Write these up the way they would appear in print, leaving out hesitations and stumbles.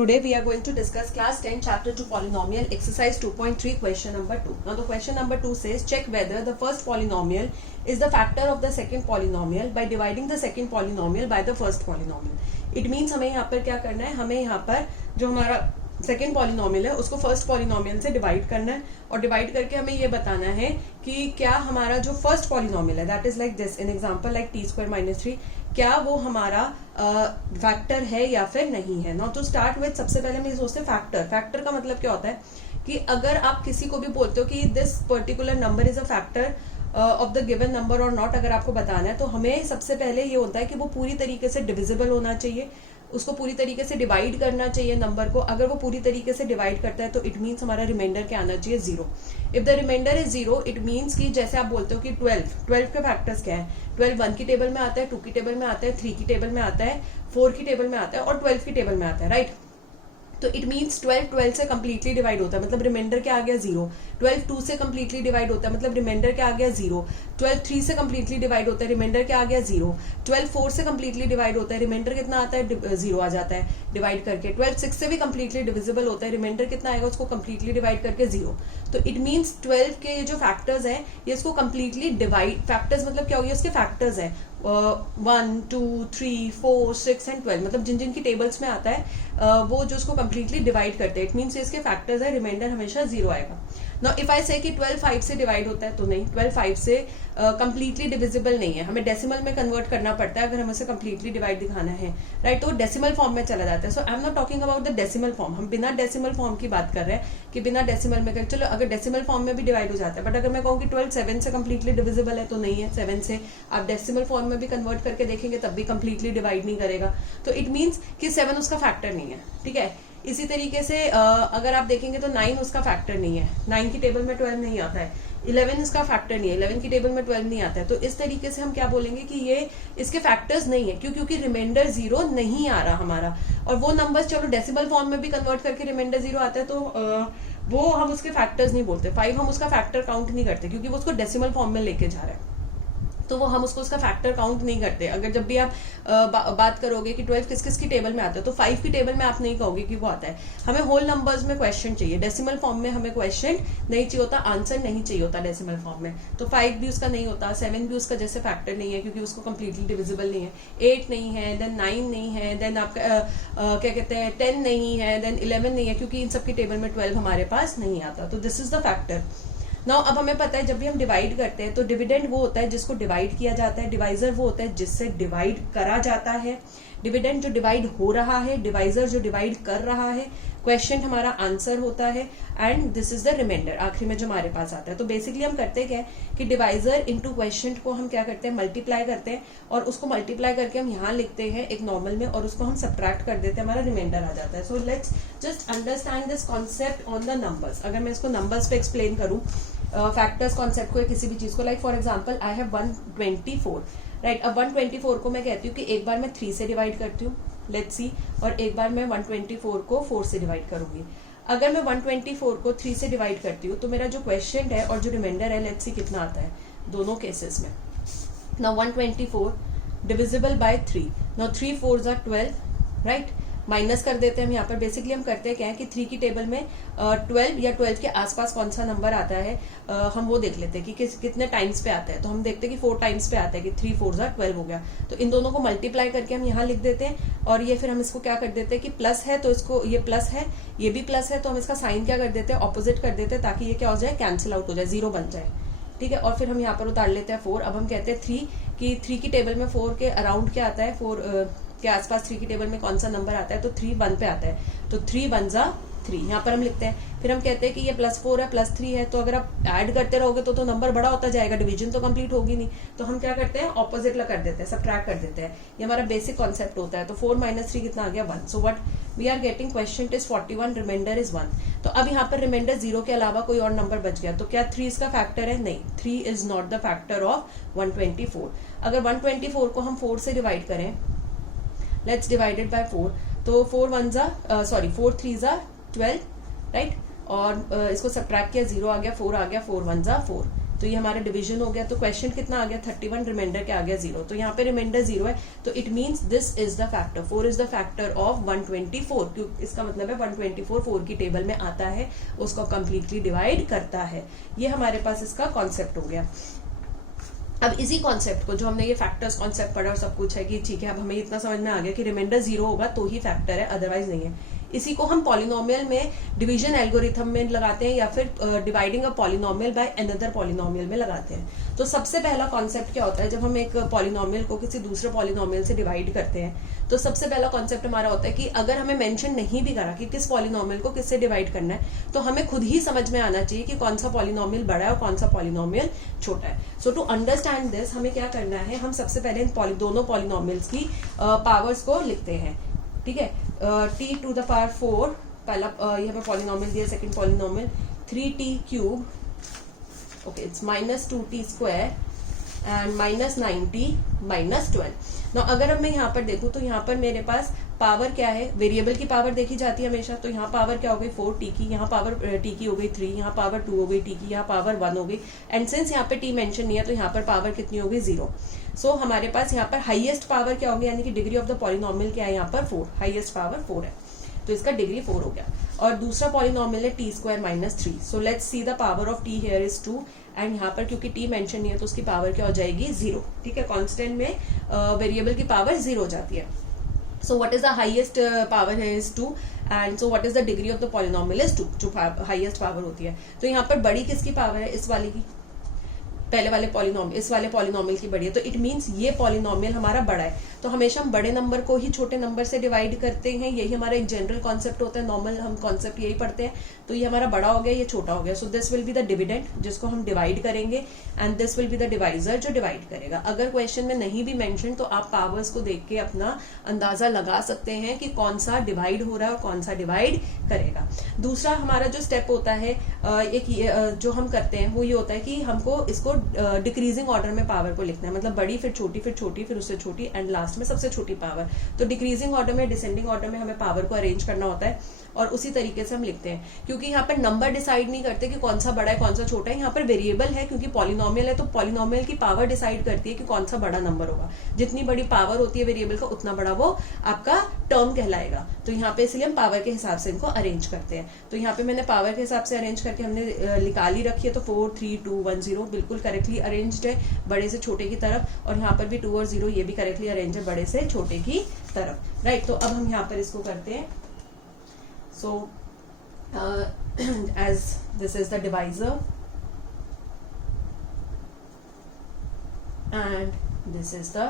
Today we are going to discuss class 10 chapter 2 polynomial exercise 2.3 question number 2. Now the question number 2 says check whether the first polynomial is the factor of the second polynomial by dividing the second polynomial by the first polynomial. It means हमें यहाँ पर क्या करना है, हमें यहाँ पर जो हमारा सेकेंड पॉलिनोमियल है उसको फर्स्ट पॉलिनोमियल से डिवाइड करना है और डिवाइड करके हमें ये बताना है कि क्या हमारा जो फर्स्ट पॉलिनोमियल है that is like this in example like t² - 3 क्या वो हमारा फैक्टर है या फिर नहीं है. नाउ टू स्टार्ट विद सबसे पहले हम ये सोचते हैं फैक्टर का मतलब क्या होता है कि अगर आप किसी को भी बोलते हो कि this particular number is a factor of the given number और नॉट, अगर आपको बताना है तो हमें सबसे पहले ये होता है कि वो पूरी तरीके से डिविजिबल होना चाहिए, उसको पूरी तरीके से डिवाइड करना चाहिए नंबर को. अगर वो पूरी तरीके से डिवाइड करता है तो इट मीन्स हमारा रिमाइंडर क्या आना चाहिए, 0. If the reminder is 0 it means कि जैसे आप बोलते हो कि 12 के फैक्टर्स क्या है, 12 1 की टेबल में आता है, 2 की टेबल में आता है, 3 की टेबल में आता है, 4 की टेबल में आता है और 12 की टेबल में आता है, राइट. तो इट मीन्स 12 से कंप्लीटली डिवाइड होता है मतलब रिमाइंडर क्या आ गया, 0. 12 2 से कंप्लीटली डिवाइड होता है मतलब रिमाइंडर क्या आ गया, 0. 12 3 से कंप्लीटली डिवाइड होता है, रिमाइंडर क्या आ गया, 0. 12 4 से कंप्लीटली डिवाइड होता है, रिमाइंडर कितना आता है, 0 आ जाता है डिवाइड करके. 12 6 से भी कंप्लीटली डिविजिबल होता है, रिमाइंडर कितना आएगा उसको कंप्लीटली डिवाइड करके 0. तो इट मीन्स 12 के ये जो फैक्टर्स हैं ये इसको कंप्लीटली डिवाइड, फैक्टर्स मतलब क्या हो गया, उसके फैक्टर्स हैं 1 2 3 4 6 एंड 12 मतलब जिन जिन की टेबल्स में आता है वो जो उसको कंप्लीटली डिवाइड करते हैं. इट मीन्स इसके फैक्टर्स है, रिमाइंडर हमेशा 0 आएगा. नाउ इफ आई से कि 12 5 से डिवाइड होता है तो नहीं, 12 5 से कंप्लीटली डिविजिबल नहीं है, हमें डेसिमल में कन्वर्ट करना पड़ता है अगर हमें कंप्लीटली डिवाइड दिखाना है, राइट. तो डेसिमल फॉर्म में चला जाता है. So I am not talking about the decimal form, हम बिना डेसिमल फॉर्म की बात कर रहे हैं कि बिना डेसिमल में चलो अगर डेसिमल फॉर्म में भी डिवाइड हो जाता है, बट अगर मैं कहूँ कि 12 7 से कंप्लीटली डिविजिबल है तो नहीं है, 7 से आप डेसिमल फॉर्म में भी कन्वर्ट करके देखेंगे तब भी कंप्लीटली डिवाइड नहीं करेगा. तो इट मीन्स कि 7 उसका फैक्टर नहीं है, ठीक है. इसी तरीके से अगर आप देखेंगे तो 9 उसका फैक्टर नहीं है, 9 की टेबल में 12 नहीं आता है. 11 इसका फैक्टर नहीं है, 11 की टेबल में 12 नहीं आता है. तो इस तरीके से हम क्या बोलेंगे कि ये इसके फैक्टर्स नहीं है. क्यों? क्योंकि रिमाइंडर 0 नहीं आ रहा हमारा. और वो नंबर्स चलो डेसिमल फॉर्म में भी कन्वर्ट करके रिमाइंडर 0 आता है तो वो हम उसके फैक्टर्स नहीं बोलते. 5 हम उसका फैक्टर काउंट नहीं करते क्योंकि वो उसको डेसिमल फॉर्म में लेके जा रहा है, तो वो हम उसको उसका फैक्टर काउंट नहीं करते. अगर जब भी आप बात करोगे कि 12 किस किस की टेबल में आता है तो 5 की टेबल में आप नहीं कहोगे कि वो आता है. हमें होल नंबर्स में क्वेश्चन चाहिए, डेसिमल फॉर्म में हमें क्वेश्चन नहीं चाहिए होता, आंसर नहीं चाहिए होता डेसिमल फॉर्म में. तो 5 भी उसका नहीं होता, 7 भी उसका जैसे फैक्टर नहीं है क्योंकि उसको कंप्लीटली डिविजिबल नहीं है, 8 नहीं है, देन 9 नहीं है, देन आपका क्या कहते हैं 10 नहीं है, देन 11 नहीं है क्योंकि इन सब की टेबल में 12 हमारे पास नहीं आता. तो this is the factor. Now अब हमें पता है जब भी हम डिवाइड करते हैं तो डिविडेंड वो होता है जिसको डिवाइड किया जाता है, डिवाइजर वो होता है जिससे डिवाइड करा जाता है. डिविडेंड जो डिवाइड हो रहा है, डिवाइजर जो डिवाइड कर रहा है, क्वेश्चन हमारा आंसर होता है and this is the reminder आखिरी में जो हमारे पास आता है. तो बेसिकली हम करते क्या है कि डिवाइजर इनटू क्वेश्चन को हम क्या करते हैं, मल्टीप्लाई करते हैं और उसको मल्टीप्लाई करके हम यहाँ लिखते हैं एक नॉर्मल में और उसको हम सब्ट्रैक्ट कर देते हैं, हमारा रिमाइंडर आ जाता है. So let's just understand this concept on the numbers. अगर मैं इसको नंबर्स पे एक्सप्लेन करूँ फैक्टर्स कॉन्सेप्ट को किसी भी चीज को, like for example I have 124, right. अब 124 को मैं कहती हूँ कि एक बार मैं 3 से डिवाइड करती हूँ, लेट्स सी, और एक बार मैं 124 को 4 से डिवाइड करूंगी. अगर मैं 124 को 3 से डिवाइड करती हूँ तो मेरा जो क्वेश्चन है और जो रिमाइंडर है लेट्स सी कितना आता है दोनों केसेस में. Now 124 divisible by 3. Now 3 4s are 12, right. Minus कर देते हैं हम यहाँ पर. बेसिकली हम करते हैं क्या है कि 3 की टेबल में 12 या 12 के आसपास कौन सा नंबर आता है हम वो देख लेते हैं कि कितने टाइम्स पे आता है. तो हम देखते हैं कि 4 टाइम्स पे आता है कि 3 4s are 12 हो गया. तो इन दोनों को मल्टीप्लाई करके हम यहाँ लिख देते हैं और ये फिर हम इसको क्या कर देते हैं कि प्लस है तो इसको ये प्लस है, ये भी प्लस है तो हम इसका साइन क्या कर देते हैं, ऑपोजिट कर देते हैं ताकि ये क्या हो जाए, कैंसिल आउट हो जाए, 0 बन जाए, ठीक है. और फिर हम यहाँ पर उतार लेते हैं 4. अब हम कहते हैं 3 कि 3 की टेबल में 4 के अराउंड क्या आता है, 4 के आसपास 3 की टेबल में कौन सा नंबर आता है, तो 3 1 पे आता है. तो 3 1 जा 3 यहाँ पर हम लिखते हैं. फिर हम कहते हैं कि ये +4 है +3 है, तो अगर आप ऐड करते रहोगे तो नंबर बड़ा होता जाएगा, डिवीजन तो कंप्लीट होगी नहीं. तो हम क्या करते हैं, ऑपोजिट कर देते हैं, सब्ट्रैक्ट कर देते हैं. ये हमारा बेसिक कॉन्सेप्ट होता है. तो 4 - 3 कितना आ गया, 1. So what we are getting, question is 41, reminder is 1. तो अब यहाँ पर रिमाइंडर 0 के अलावा कोई और नंबर बच गया तो क्या 3 इसका फैक्टर है, नहीं, 3 is not the factor of 124. अगर 124 को हम 4 से डिवाइड करें, लेट्स डिवाइडेड बाय 4, तो 4 3s are 12, राइट. और इसको सब्ट्रैक्ट किया, 0 आ गया, 4 आ गया, 4 1 जा 4. तो ये हमारा डिवीजन हो गया। तो क्वेश्चन कितना आ गया 31, रिमाइंडर क्या आ गया 0। तो यहाँ पे रिमाइंडर 0 है, तो it means this is the factor, 4 is the factor of 124, क्योंकि इसका मतलब है 124 4 की टेबल में आता है, उसको कंप्लीटली डिवाइड करता है। ये हमारे पास इसका कॉन्सेप्ट हो गया। अब इसी कॉन्सेप्ट को, जो हमने ये फैक्टर्स कॉन्सेप्ट पढ़ा और सब कुछ है कि ठीक है, अब हमें इतना समझ में आ गया कि रिमाइंडर 0 होगा तो ही फैक्टर है, अदरवाइज नहीं है। इसी को हम पॉलिनोमियल में डिवीजन एल्गोरिथम में लगाते हैं, या फिर dividing a polynomial by another polynomial में लगाते हैं। तो सबसे पहला कॉन्सेप्ट क्या होता है, जब हम एक पॉलिनोमियल को किसी दूसरे पॉलिनोमियल से डिवाइड करते हैं, तो सबसे पहला कॉन्सेप्ट हमारा होता है कि अगर हमें मेंशन नहीं भी करा कि किस पॉलिनोमियल को किससे डिवाइड करना है, तो हमें खुद ही समझ में आना चाहिए कि कौन सा पॉलिनोमियल बड़ा है और कौन सा पॉलिनोमियल छोटा है। सो टू अंडरस्टैंड दिस, हमें क्या करना है, हम सबसे पहले इन दोनों पॉलिनोमियल्स की पावर्स को लिखते हैं। ठीक है, t टू द पावर 4, पहला ये हमें पॉलिनोमियल दिया, second polynomial 3t cube, okay it's -2t square and -9t -12। ना अगर अब मैं यहाँ पर देखूँ तो यहाँ पर मेरे पास पावर क्या है, वेरिएबल की पावर देखी जाती है हमेशा, तो यहाँ पावर क्या हो गई 4t की, यहाँ पावर t की हो गई 3, यहाँ पावर 2 हो गई t की, यहाँ पावर 1 हो गई, एंड सिंस यहाँ पे t मेंशन नहीं है तो यहाँ पर पावर कितनी हो गई 0। सो हमारे पास यहाँ पर हाईएस्ट पावर क्या होगी, यानी कि डिग्री ऑफ द पॉलिनोमियल क्या है यहाँ पर 4, हाईएस्ट पावर 4 है, तो इसका डिग्री 4 हो गया। और दूसरा पॉलिनोमियल है t square -3। So let's see the power of t here is 2, and यहाँ पर क्योंकि t मेंशन नहीं है तो उसकी पावर क्या हो जाएगी 0। ठीक है, कांस्टेंट में वेरिएबल की पावर 0 हो जाती है। So what is the highest power here is 2, and so what is the degree of the polynomial is 2, जो highest power होती है। तो यहाँ पर बड़ी किसकी पावर है, इस वाले की, पहले वाले पॉलिनोमियल, इस वाले पॉलिनोमियल की बड़ी है, तो इट मींस ये पॉलिनोमियल हमारा बड़ा है। तो हमेशा हम बड़े नंबर को ही छोटे नंबर से डिवाइड करते हैं, यही हमारा एक जनरल कॉन्सेप्ट होता है, नॉर्मल हम कॉन्सेप्ट यही पढ़ते हैं। तो ये हमारा बड़ा हो गया, ये छोटा हो गया। सो this will be the dividend, जिसको हम डिवाइड करेंगे, and this will be the divisor, जो डिवाइड करेगा। अगर क्वेश्चन में नहीं भी मेंशन तो आप पावर्स को देख के अपना अंदाजा लगा सकते हैं कि कौन सा डिवाइड हो रहा है और कौन सा डिवाइड करेगा। दूसरा हमारा जो स्टेप होता है, एक जो हम करते हैं वो ये होता है कि हमको इसको डिक्रीजिंग ऑर्डर में पावर को लिखना है, मतलब बड़ी फिर छोटी फिर छोटी फिर उससे छोटी एंड लास्ट में सबसे छोटी पावर। तो डिक्रीजिंग ऑर्डर में डिसेंडिंग ऑर्डर में हमें पावर को अरेंज करना होता है, और उसी तरीके से हम लिखते हैं। क्योंकि यहाँ पर नंबर डिसाइड नहीं करते कि कौन सा बड़ा है कौन सा छोटा है, यहाँ पर वेरिएबल है, क्योंकि पॉलिनोमियल है तो पॉलिनोमियल की पावर डिसाइड करती है कि कौन सा बड़ा नंबर होगा। जितनी बड़ी पावर होती है वेरिएबल का, उतना बड़ा वो आपका टर्म कहलाएगा। तो यहाँ पे इसलिए हम पावर के हिसाब से इनको अरेंज करते हैं। तो यहाँ पे मैंने पावर के हिसाब से अरेंज करके हमने निकाली रखी है, तो 4 3 2 1 0 बिल्कुल करेक्टली अरेंज्ड है बड़े से छोटे की तरफ, और यहाँ पर भी 2 और 0 ये भी करेक्टली अरेंज है बड़े से छोटे की तरफ। राइट, तो अब हम यहाँ पर इसको करते हैं। सो as this is the divisor and this is the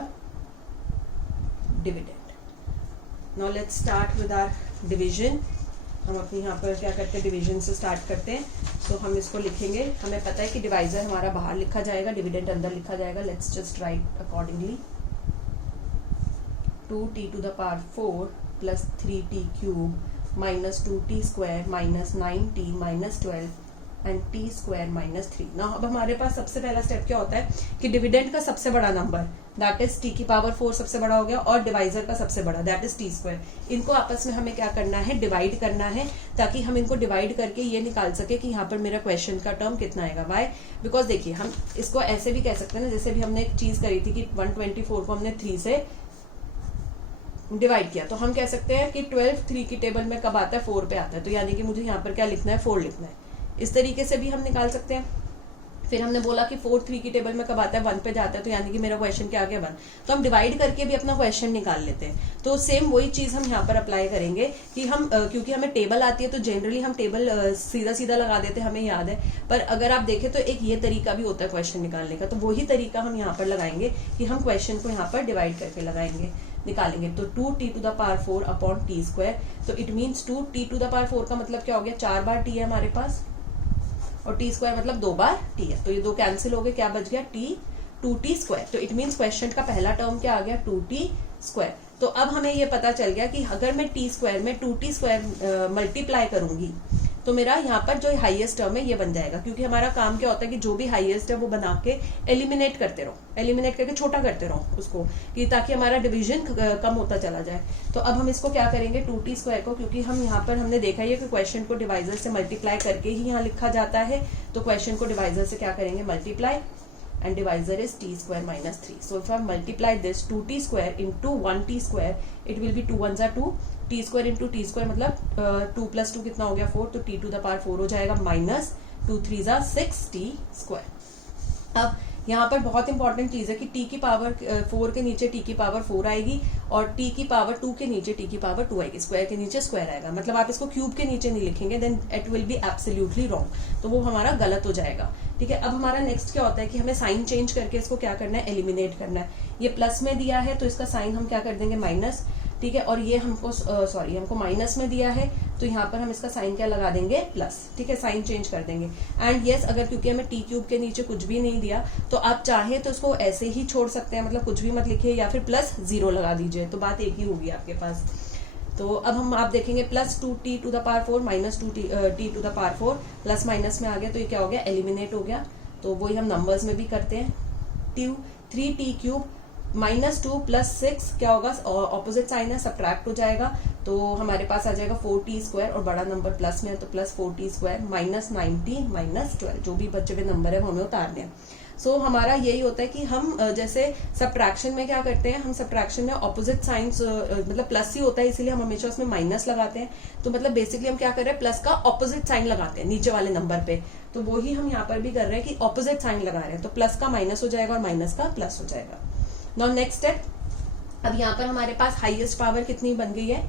dividend. Now let's start with our division. हम अपने यहाँ पर क्या करते हैं, डिवीजन से स्टार्ट करते हैं। तो हम इसको लिखेंगे, हमें पता है कि डिवाइजर हमारा बाहर लिखा जाएगा, डिविडेंड अंदर लिखा जाएगा। Let's just right accordingly. 2t to the power 4 plus 3t cube minus 2t square minus 9t minus 12 and t square minus 3। ना अब हमारे पास सबसे पहला स्टेप क्या होता है कि डिविडेंड का सबसे बड़ा नंबर दैट इज t की पावर 4 सबसे बड़ा हो गया, और डिवाइजर का सबसे बड़ा दैट इज t स्क्वायर। इनको आपस में हमें क्या करना है, डिवाइड करना है, ताकि हम इनको डिवाइड करके ये निकाल सके कि यहाँ पर मेरा क्वेश्चन का टर्म कितना आएगा। वाई, बिकॉज देखिए हम इसको ऐसे भी कह सकते हैं ना, जैसे भी हमने एक चीज करी थी कि 124 को हमने 3 से डिवाइड किया, तो हम कह सकते हैं कि 12 3 की टेबल में कब आता है, 4 पे आता है, तो यानी कि मुझे यहाँ पर क्या लिखना है, 4 लिखना है। इस तरीके से भी हम निकाल सकते हैं। फिर हमने बोला कि 4 3 की टेबल में कब आता है, 1 पे जाता है, तो यानी कि मेरा क्वेश्चन क्या आ गया 1। तो हम डिवाइड करके भी अपना क्वेश्चन निकाल लेते हैं। तो सेम वही चीज हम यहाँ पर अप्लाई करेंगे कि हम क्योंकि हमें टेबल आती है तो जनरली हम टेबल सीधा सीधा लगा देते हैं, हमें याद है। पर अगर आप देखें तो एक ये तरीका भी होता है क्वेश्चन निकालने का, तो वही तरीका हम यहाँ पर लगाएंगे कि हम क्वेश्चन को यहाँ पर डिवाइड करके लगाएंगे, निकालेंगे। तो 2t to the power 4 upon t square, तो it means 2t to the power 4 का मतलब क्या हो गया, 4 बार t है हमारे पास, और t स्क्वायर मतलब 2 बार t है, तो ये 2 कैंसिल हो गए, क्या बच गया t 2t स्क्वायर। तो इट मीन्स क्वेश्चन का पहला टर्म क्या आ गया, 2t स्क्वायर। तो अब हमें ये पता चल गया कि अगर मैं t स्क्वायर में 2t स्क्वायर मल्टीप्लाई करूंगी तो मेरा यहाँ पर जो हाईएस्ट टर्म है ये बन जाएगा, क्योंकि हमारा काम क्या होता है कि जो भी हाईएस्ट है वो बना के एलिमिनेट करते रहो, एलिमिनेट करके छोटा करते रहो उसको, कि ताकि हमारा डिवीजन कम होता चला जाए। तो अब हम इसको क्या करेंगे 2t² को, क्योंकि हम यहाँ पर हमने देखा है कि क्वेश्चन को डिवाइजर से मल्टीप्लाई करके ही यहाँ लिखा जाता है, तो क्वेश्चन को डिवाइजर से क्या करेंगे multiply, and divisor is t² minus 3. So if I multiply this 2t² into 1t², it will be 2 1s are 2, t² into t² मतलब 2 plus 2 कितना हो गया 4, तो t to the power 4 हो जाएगा माइनस 2 3s are 6t²। अब यहाँ पर बहुत इंपॉर्टेंट चीज है कि t की पावर 4 के नीचे t की पावर 4 आएगी और t की पावर 2 के नीचे t की पावर 2 आएगी, स्क्वायर के नीचे स्क्वायर आएगा, मतलब आप इसको क्यूब के नीचे नहीं लिखेंगे, then it will be absolutely wrong, तो वो हमारा गलत हो जाएगा। ठीक है, अब हमारा नेक्स्ट क्या होता है कि हमें साइन चेंज करके इसको क्या करना है एलिमिनेट करना है। ये प्लस में दिया है तो इसका साइन हम क्या कर देंगे माइनस, ठीक है, और ये हमको हमको माइनस में दिया है तो यहाँ पर हम इसका साइन क्या लगा देंगे प्लस, ठीक है, साइन चेंज कर देंगे। एंड यस अगर क्योंकि हमें t³ के नीचे कुछ भी नहीं दिया तो आप चाहे तो इसको ऐसे ही छोड़ सकते हैं, मतलब कुछ भी मत लिखिए, या फिर प्लस 0 लगा दीजिए, तो बात एक ही होगी आपके पास। तो अब हम आप देखेंगे plus 2t to the power 4 minus 2t to the power 4, plus minus में आ गया तो ये क्या हो गया एलिमिनेट हो गया। तो वही हम नंबर्स में भी करते हैं, 3t³ माइनस 2 प्लस 6 क्या होगा, ऑपोजिट साइन है सब्ट्रैक्ट हो जाएगा, तो हमारे पास आ जाएगा 4t² और बड़ा नंबर प्लस में है तो plus 4t² minus 9t minus 12, जो भी बचे हुए नंबर है वो हमें उतारने हैं। सो हमारा यही होता है कि हम जैसे सब्ट्रैक्शन में क्या करते हैं, हम सब्ट्रैक्शन में ऑपोजिट साइंस मतलब प्लस ही होता है, इसीलिए हम हमेशा उसमें माइनस लगाते हैं। तो मतलब बेसिकली हम क्या कर रहे हैं प्लस का ऑपोजिट साइन लगाते हैं नीचे वाले नंबर पे, तो वो ही हम यहाँ पर भी कर रहे हैं कि ऑपोजिट साइन लगा रहे हैं, तो प्लस का माइनस हो जाएगा और माइनस का प्लस हो जाएगा। नाउ नेक्स्ट स्टेप, अब यहाँ पर हमारे पास हाईएस्ट पावर कितनी बन गई है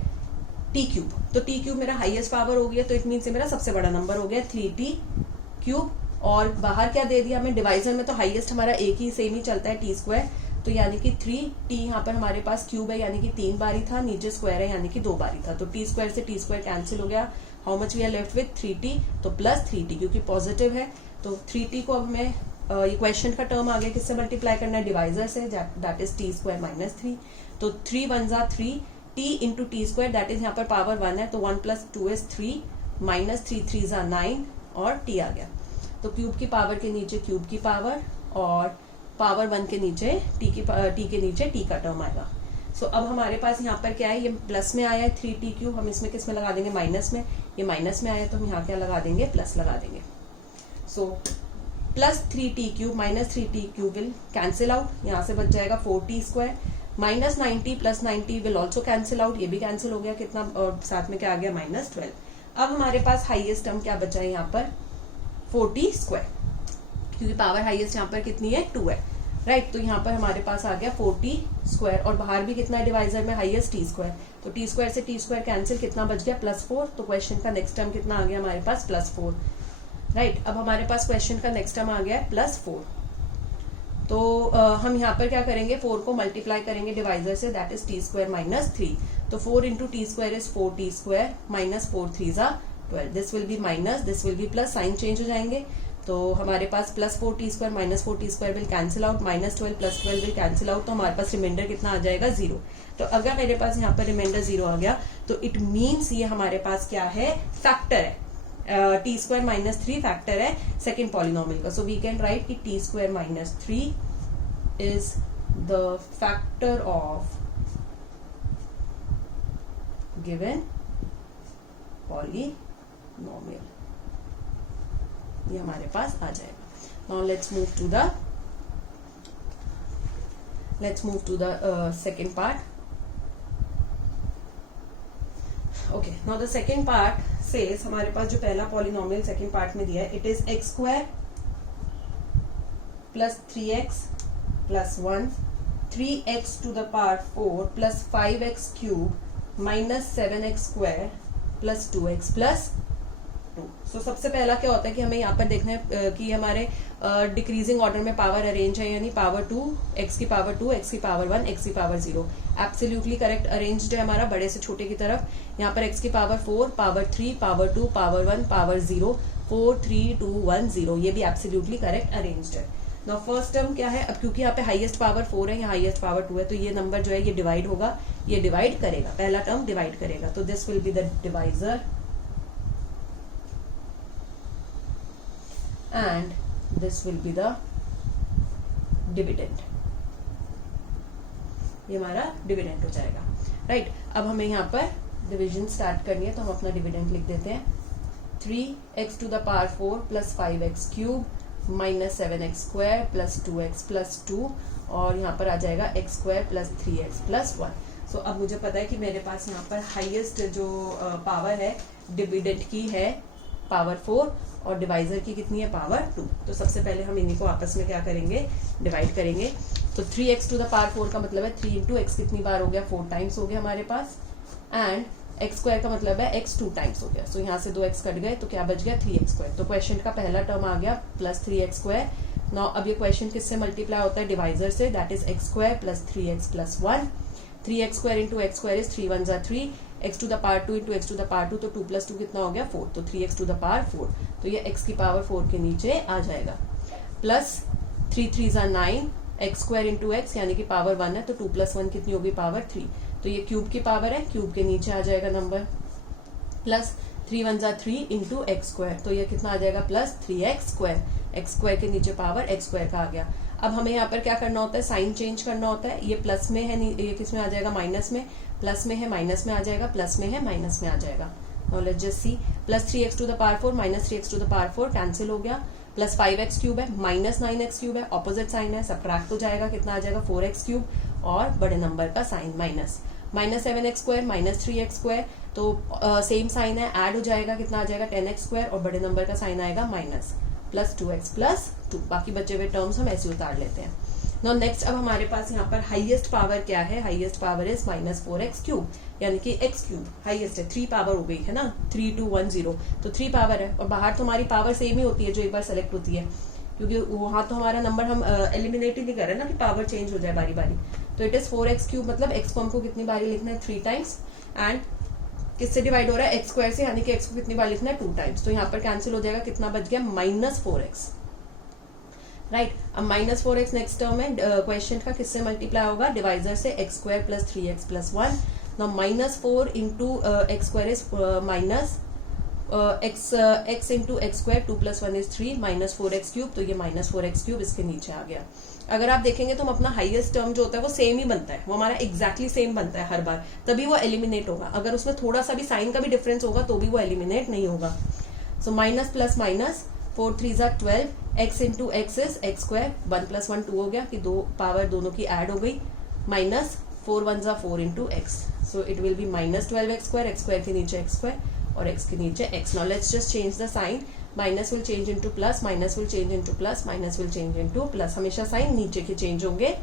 t³, तो t³ मेरा हाईएस्ट पावर हो गया, तो इट मीन से मेरा सबसे बड़ा नंबर हो गया 3t³, और बाहर क्या दे दिया हमें डिवाइजर में, तो हाईएस्ट हमारा एक ही सेम ही चलता है t², तो यानी कि 3t यहाँ पर हमारे पास क्यूब है यानी कि 3 बारी था, नीचे स्क्वायर है यानी कि 2 बारी था, तो t² से t² कैंसिल हो गया, how much we are left with 3t, तो प्लस 3t क्योंकि पॉजिटिव है, तो 3t को अब हमें ये क्वेश्चन का टर्म आ गया किससे मल्टीप्लाई करना है डिवाइजर से, दैट इज t² माइनस 3, तो 3 1s are 3, t into t² that is यहाँ पर पावर 1 है, तो 1 plus 2 is 3 minus 3 3s are 9 और t आ गया, तो क्यूब की पावर के नीचे क्यूब की पावर और पावर 1 के नीचे t के नीचे t का टर्म आएगा। सो अब हमारे पास यहाँ पर क्या है, ये प्लस में आया है 3t³, हम इसमें किस में लगा देंगे माइनस में, ये माइनस में आया तो हम यहाँ क्या लगा देंगे प्लस लगा देंगे। So plus 3t³ minus 3t³ will cancel out, यहाँ से बच जाएगा 4t² minus 9t plus 9t will also cancel out, ये भी कैंसिल हो गया कितना, और साथ में क्या आ गया माइनस 12। अब हमारे पास हाईएस्ट टर्म क्या बचा है यहाँ पर 4t², क्योंकि पावर हाईएस्ट यहाँ पर कितनी है 2 है, राइट, तो यहाँ पर हमारे पास आ गया 4t² और बाहर भी कितना है डिवाइजर में हाईएस्ट t², तो t² से t² कैंसिल, कितना बच गया +4, तो क्वेश्चन का नेक्स्ट टर्म कितना आ गया हमारे पास +4, राइट। अब हमारे पास क्वेश्चन का नेक्स्ट टर्म आ गया है +4, तो हम यहाँ पर क्या करेंगे 4 को मल्टीप्लाई करेंगे डिवाइजर से, दैट इज t² माइनस 3, तो 4 into t² is 4t² minus 4 3s are 12, this will be minus this will be plus, sign change हो जाएंगे, तो हमारे पास plus 4t² minus 4t² will cancel out, minus 12 plus 12 will cancel out, तो हमारे पास reminder कितना आ जाएगा 0। तो अगर मेरे पास यहाँ पर रिमाइंडर 0 आ गया तो इट मीन्स ये हमारे पास क्या है फैक्टर है, t² माइनस 3 फैक्टर है सेकेंड पॉलिनोमियल का, सो वी कैन राइट कि t² minus 3 is the factor of given polynomial, ये हमारे पास आ जाएगा। Now let's move to the second part. Okay, now the second part says, हमारे पास जो पहला पॉलिनोमियल सेकेंड पार्ट में दिया है, it is x² plus 3x plus 1 3x to the power 4 plus 5x³ minus 7x² plus 2x plus 2। So सबसे पहला क्या होता है कि हमें यहाँ पर देखना है कि हमारे डिक्रीजिंग ऑर्डर में पावर अरेंज है, यानी पावर 2, x की पावर 2, x की पावर 1, x की पावर 0, एब्सोल्युटली करेक्ट अरेंज्ड है हमारा बड़े से छोटे की तरफ। यहाँ पर x की power 4, power 3, power 2, power 1, power 0, 4 3 2 1 0, ये भी एब्सोल्युटली करेक्ट अरेंज्ड है। नाउ फर्स्ट टर्म क्या है, अब क्योंकि यहाँ पे हाईएस्ट पावर 4 है, यहाँ हाईएस्ट पावर 2 है, तो ये नंबर जो है ये डिवाइड होगा, ये डिवाइड करेगा, पहला टर्म डिवाइड करेगा, तो this will be the divisor and this will be the dividend. ये हमारा डिविडेंड हो जाएगा, राइट. अब हमें यहाँ पर डिविजन स्टार्ट करनी है, तो हम अपना डिविडेंड लिख देते हैं. 3x to the power 4 plus 5x cube minus 7x square plus 2x plus 2 और यहाँ पर आ जाएगा x square plus 3x plus 1. सो अब मुझे पता है कि मेरे पास यहाँ पर हाईएस्ट जो पावर है डिविडेंड की है पावर 4 और डिवाइजर की कितनी है पावर 2. तो सबसे पहले हम इन्हीं को आपस में क्या करेंगे, डिवाइड करेंगे. तो 3x टू द पावर 4 का मतलब है 3 इंटू एक्स कितनी बार हो गया, 4 टाइम्स हो गया हमारे पास. एंड एक्स स्क्वायर का मतलब है x 2 टाइम्स हो गया. सो यहाँ से 2x कट गए तो क्या बच गया 3x स्क्वायर. तो क्वेश्चन का पहला टर्म आ गया प्लस 3x स्क्वायर. नाउ अब ये क्वेश्चन किससे मल्टीप्लाई होता है, डिवाइजर से, that is x square plus 3x plus 1. 3x square into x square is 3 1 जा 3, x to the power 2 into x to the power 2, तो 2 प्लस 2 कितना हो गया 4, तो 3x टू द पावर 4. तो ये x की पावर 4 के नीचे आ जाएगा. प्लस 3 3 जा 9, एक्स स्क्वायर इंटू एक्स यानी कि पावर 1 है, तो 2 प्लस 1 कितनी होगी पावर 3. तो ये क्यूब की पावर है, क्यूब के नीचे आ जाएगा नंबर. प्लस 3 1 जा 3 इंटू एक्स स्क्वायर, तो ये कितना आ जाएगा plus 3x square. X square के नीचे पावर एक्स स्क्वायर का आ गया. अब हमें यहाँ पर क्या करना होता है, साइन चेंज करना होता है. ये प्लस में है, ये किस में आ जाएगा माइनस में, प्लस में है माइनस में आ जाएगा, प्लस में है माइनस में आ जाएगा. Now let's just see. Plus 3x to the power 4 minus 3x to the power 4 cancel हो गया. प्लस 5x क्यूब है माइनस 9x क्यूब है, ऑपोजिट साइन है, सबट्रैक्ट हो जाएगा, कितना आ जाएगा 4x क्यूब और बड़े नंबर का sign minus. Minus 7x square minus 3x square, तो सेम साइन है, ऐड हो जाएगा, कितना आ जाएगा 10x स्क्वायर और बड़े नंबर का साइन आएगा माइनस, प्लस 2x प्लस 2. बाकी बचे हुए टर्म्स हम ऐसे उतार लेते हैं. नाउ नेक्स्ट अब हमारे पास यहाँ पर हाईएस्ट पावर क्या है, highest power is minus 4x cube यानी कि x क्यूब हाईएस्ट है. 3 पावर हो गई है ना, 3 2 1 0, तो 3 पावर है. और बाहर तो हमारी पावर सेम ही होती है जो एक बार सेलेक्ट होती है, क्योंकि वहां तो हमारा नंबर हम एलिमिनेट ही नहीं कर रहे ना कि पावर चेंज हो जाए बारी बारी. तो इट इज 4x क्यूब, मतलब x को हमको कितनी बारी लिखना है 3 टाइम्स. एंड किससे डिवाइड हो रहा है, x स्क्वायर से, यानी कि x को कितनी बार लिखना है 2 टाइम्स. तो यहाँ पर कैंसिल हो जाएगा, कितना बच गया माइनस 4x, राइट. अब माइनस 4x नेक्स्ट टर्म है, क्वेश्चन का किससे मल्टीप्लाई होगा, डिवाइजर से, x square plus 3x plus 1. Now minus 4 into x square is minus x into x square, 2 plus 1 is 3, minus 4x cube, तो ये minus 4x cube इसके नीचे आ गया. अगर आप देखेंगे तो हम अपना हाईएस्ट टर्म जो होता है वो सेम ही बनता है, वो हमारा एग्जैक्टली सेम बनता है हर बार, तभी वो एलिमिनेट होगा. अगर उसमें थोड़ा सा भी साइन का भी डिफरेंस होगा तो भी वो एलिमिनेट नहीं होगा. सो माइनस प्लस माइनस, 4 3 जा 12, x into x is x square, 1 plus 1 2 हो गया कि दो पावर दोनों की ऐड हो गई, माइनस 4 1 जा 4 into x, so it will be minus 12x square, x square के नीचे एक्स स्क्वायर और x के नीचे x. Now let's just change the sign, minus will change into plus, minus will change into plus, minus will change into plus. हमेशा sign नीचे के change होंगे.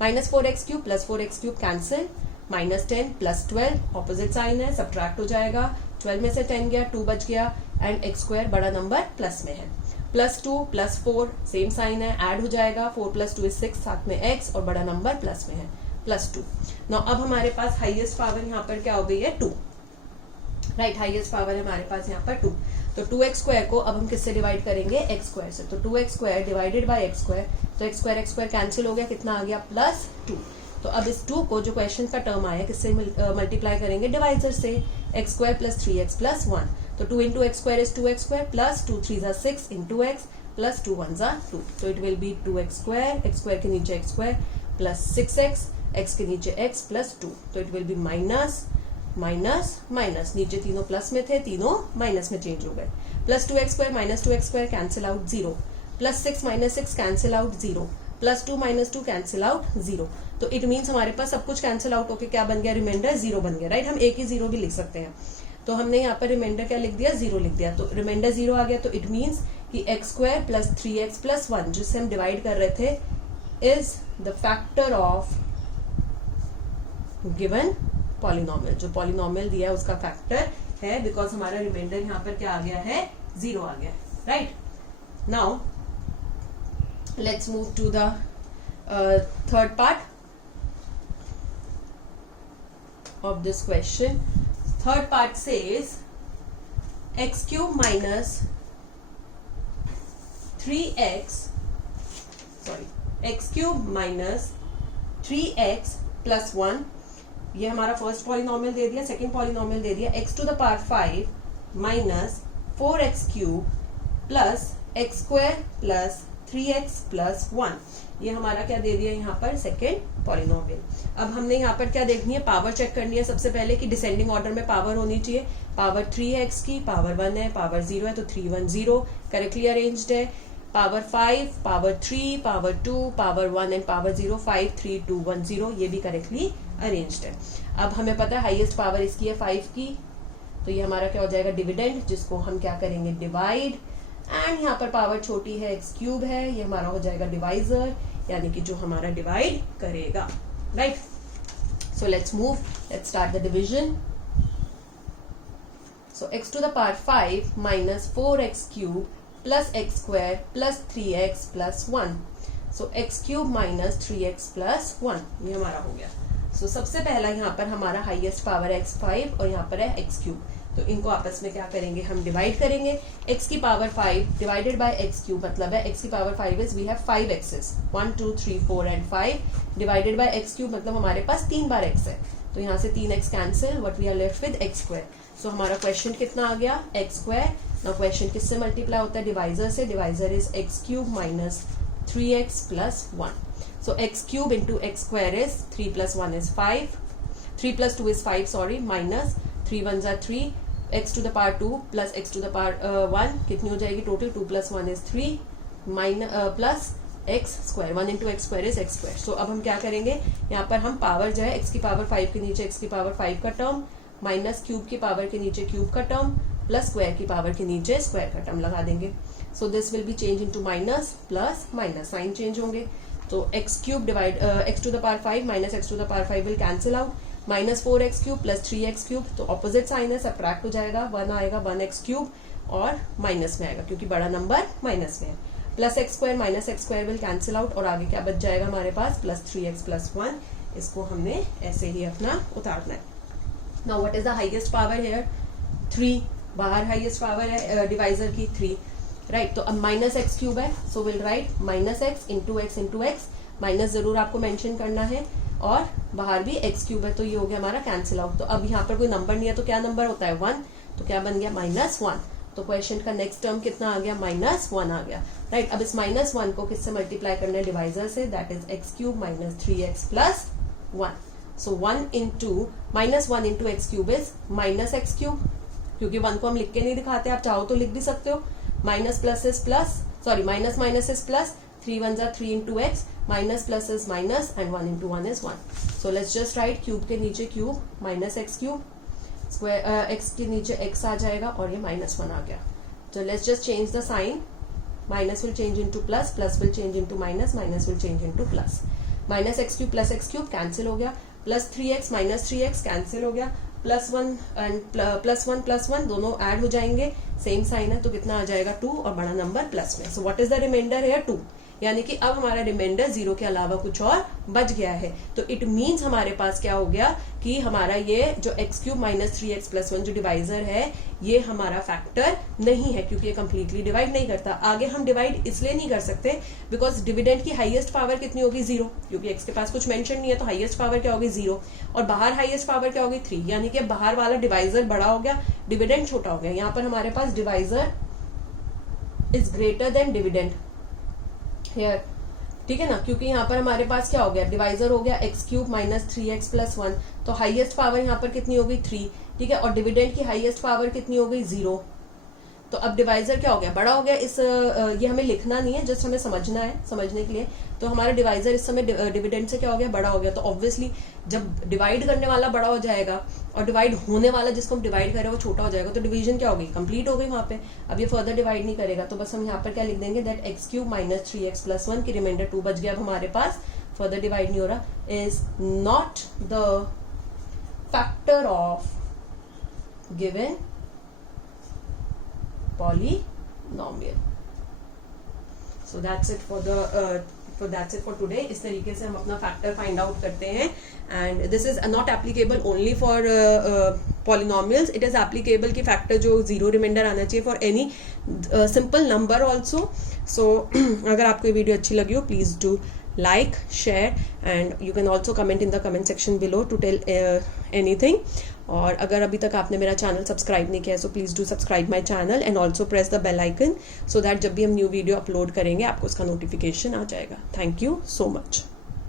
Minus 4x cube plus 4x cube cancel, minus 10 plus 12 opposite sign है, subtract हो जाएगा. 12 में से 10 गया, 2 बच गया एंड एक्स स्क्वायर बड़ा नंबर प्लस में है. प्लस 2 प्लस 4 सेम साइन है, ऐड हो जाएगा, 4 प्लस 2 इज 6, साथ में x और बड़ा नंबर प्लस में है, प्लस 2. नाउ अब हमारे पास हाईएस्ट पावर यहाँ पर क्या हो गई है 2, राइट. हाईएस्ट पावर है हमारे पास यहाँ पर 2. तो 2x स्क्वायर को अब हम किससे डिवाइड करेंगे, x स्क्वायर से. तो 2x square divided by x square, तो x स्क्वायर कैंसिल हो गया, कितना आ गया प्लस 2. तो अब इस 2 को जो क्वेश्चन का टर्म आया किससे मल्टीप्लाई करेंगे, डिवाइजर से, x square plus 3x plus 1. तो 2 into x square is 2x square plus 2 3 जा 6 इंटू एक्स प्लस 2 1 जा 2. तो it will B 2x square के नीचे x square plus 6x, x के नीचे x प्लस 2. तो it will be minus minus minus, नीचे तीनों प्लस में थे, तीनों माइनस में चेंज हो गए. Plus 2x square minus 2x square cancel out 0, plus 6 minus 6 cancel out 0, plus 2 minus 2 cancel out 0. तो इट मीन्स हमारे पास सब कुछ कैंसिल आउट होकर क्या बन गया, रिमाइंडर 0 बन गया, राइट. हम एक ही 0 भी लिख सकते हैं. तो हमने यहाँ पर रिमाइंडर क्या लिख दिया, 0 लिख दिया. तो रिमाइंडर 0 आ गया. तो इट मीन्स कि x square plus 3x plus 1 जिससे हम डिवाइड कर रहे थे is the factor of given polynomial. जो पॉलिनोमियल दिया है उसका फैक्टर है, बिकॉज हमारा रिमाइंडर यहाँ पर क्या आ गया है, 0 आ गया, right. Now let's move to the third part of this question. Third part says x cube minus 3x, sorry, x cube minus 3x plus 1. ये हमारा फर्स्ट पॉलिनोमियल दे दिया. सेकेंड पॉलिनोमियल दे दिया x to the power 5 minus 4x cube plus x square plus 3x plus 1, ये हमारा क्या दे दिया यहाँ पर सेकेंड पॉलिनोमियल। अब हमने यहाँ पर क्या देखनी है, पावर चेक करनी है सबसे पहले कि डिसेंडिंग ऑर्डर में पावर होनी चाहिए। पावर 3x की, पावर 1 है, पावर 0 है, तो 3 1 0 करेक्टली अरेंज्ड है। Power 5, power 3, power 2, power 1 and power 0, 5 3 2 1 0, ये भी करेक्टली अरेंज्ड है। अब हमें पता है हाईएस्ट पावर इसकी है 5 की, तो ये हमारा क्या हो जाएगा डिविडेंड, जिसको हम क्या करेंगे डिवाइड। एंड यहाँ पर पावर छोटी है, x क्यूब है, ये हमारा हो जाएगा डिवाइजर, यानी कि जो हमारा डिवाइड करेगा, right. So let's move, let's start the division. So x to the power 5 minus 4x cube plus x square plus 3x plus 1, so x cube minus 3x plus 1, ये हमारा हो गया। सो सबसे पहला यहाँ पर हमारा हाईएस्ट पावर है x5 और यहाँ पर है x क्यूब, तो इनको आपस में क्या करेंगे हम डिवाइड करेंगे। x की power 5 divided by x cube मतलब है x की power 5 is we have 5 x's 1 2 3 4 and 5 divided by x cube मतलब हमारे पास 3 बार x है, तो यहाँ से 3x cancel, what we are left with x square. So हमारा क्वेश्चन कितना आ गया x स्क्वायर। नाउ क्वेश्चन किससे मल्टीप्लाई होता है, डिवाइजर से, divisor is x cube minus 3x plus 1, so x cube into x square is 3 plus 1 is 5, 3 plus 2 is 5 sorry, minus 3 1s are 3, x to the power 2 plus x to the power 1 कितनी हो जाएगी total, 2 plus 1 is 3 minus plus x square, 1 into x square is x square। so अब हम क्या करेंगे, यहाँ पर हम पावर जो है x की पावर 5 के नीचे x की पावर 5 का टर्म, माइनस क्यूब की पावर के नीचे क्यूब का टर्म, प्लस स्क्वायर की पावर के नीचे स्क्वायर का टर्म लगा देंगे। So this will be change into minus plus minus, sign change होंगे, तो x cube divide x to the power 5 minus x to the power 5 will cancel out, minus 4x cube plus 3x cube, तो opposite sign है, subtract हो जाएगा, 1 आएगा 1x cube और minus में आएगा क्योंकि बड़ा नंबर माइनस में है, plus x square minus x square will cancel out और आगे क्या बच जाएगा हमारे पास प्लस 3x प्लस 1, इसको हमने ऐसे ही अपना उतारना है। Now what is the highest power here, 3, बाहर हाईएस्ट पावर है डिवाइजर की 3, राइट। तो अब माइनस एक्स क्यूब है, so will write minus x into x, minus जरूर आपको मेंशन करना है, और बाहर भी एक्स क्यूब है, तो ये हो गया हमारा कैंसिल आउट। तो अब यहाँ पर कोई नंबर नहीं है तो क्या नंबर होता है 1, तो क्या बन गया -1, तो क्वेश्चन का नेक्स्ट टर्म कितना आ गया -1 आ गया, राइट। अब इस -1 को किससे मल्टीप्लाई करना है, डिवाइजर से, that is x cube minus 3x plus 1, so 1 into x cube is minus x cube, क्योंकि 1 को हम लिख के नहीं दिखाते, आप चाहो तो लिख भी सकते हो, minus plus is plus, sorry minus minus is plus, 3 1s are 3 into x, minus plus is minus and 1 into 1 is 1, so let's just right cube के नीचे cube minus x cube, square x के नीचे x आ जाएगा और ये -1 आ गया। तो let's just change the sign, minus will change into plus, plus will change into minus, minus will change into plus, minus x cube plus x cube cancel हो गया, plus 3x minus 3x cancel हो गया, plus 1 and plus 1 दोनों add हो जाएंगे, same sign है, तो कितना आ जाएगा 2 और बड़ा नंबर प्लस में, so what is the reminder है 2, यानी कि अब हमारा रिमाइंडर 0 के अलावा कुछ और बच गया है। तो इट मीन्स हमारे पास क्या हो गया कि हमारा ये जो x cube minus 3x plus 1 जो डिवाइजर है ये हमारा फैक्टर नहीं है, क्योंकि ये कंप्लीटली डिवाइड नहीं करता। आगे हम डिवाइड इसलिए नहीं कर सकते बिकॉज डिविडेंड की हाईएस्ट पावर कितनी होगी 0, क्योंकि x के पास कुछ मेंशन नहीं है, तो हाईएस्ट पावर क्या होगी 0, और बाहर हाईएस्ट पावर क्या होगी 3, यानी कि बाहर वाला डिवाइजर बड़ा हो गया, डिविडेंड छोटा हो गया। यहाँ पर हमारे पास divisor is greater than dividend here, ठीक है ना, क्योंकि यहाँ पर हमारे पास क्या हो गया, डिवाइजर हो गया x cube minus 3x plus 1, तो हाईएस्ट पावर यहाँ पर कितनी हो गई 3, ठीक है, और डिविडेंड की हाईएस्ट पावर कितनी हो गई 0, तो अब डिवाइजर क्या हो गया, बड़ा हो गया। इस ये हमें लिखना नहीं है, जस्ट हमें समझना है, समझने के लिए। तो हमारा डिवाइजर इस समय डिविडेंड से क्या हो गया, बड़ा हो गया, तो ऑब्वियसली जब डिवाइड करने वाला बड़ा हो जाएगा और डिवाइड होने वाला जिसको हम डिवाइड कर रहे हैं वो छोटा हो जाएगा, तो डिवीजन क्या होगी, कंप्लीट हो गई वहां पे। अब ये फर्दर डिवाइड नहीं करेगा, तो बस हम यहाँ पर क्या लिख देंगे, that x cube minus 3x plus 1 की रिमाइंडर 2 बच गया। अब हमारे पास फर्दर डिवाइड नहीं हो रहा, is not the factor of given polynomial. So that's it for today. इस तरीके से हम अपना फैक्टर फाइंड आउट करते हैं, and this is not applicable only for polynomials, it is applicable कि फैक्टर जो 0 रिमाइंडर आना चाहिए for any simple number also. So अगर आपको ये वीडियो अच्छी लगी हो, please do like, share, and you can also comment in the comment section below to tell anything. और अगर अभी तक आपने मेरा चैनल सब्सक्राइब नहीं किया है, so please do subscribe my channel and also press the bell icon, so that जब भी हम न्यू वीडियो अपलोड करेंगे आपको उसका नोटिफिकेशन आ जाएगा. Thank you so much.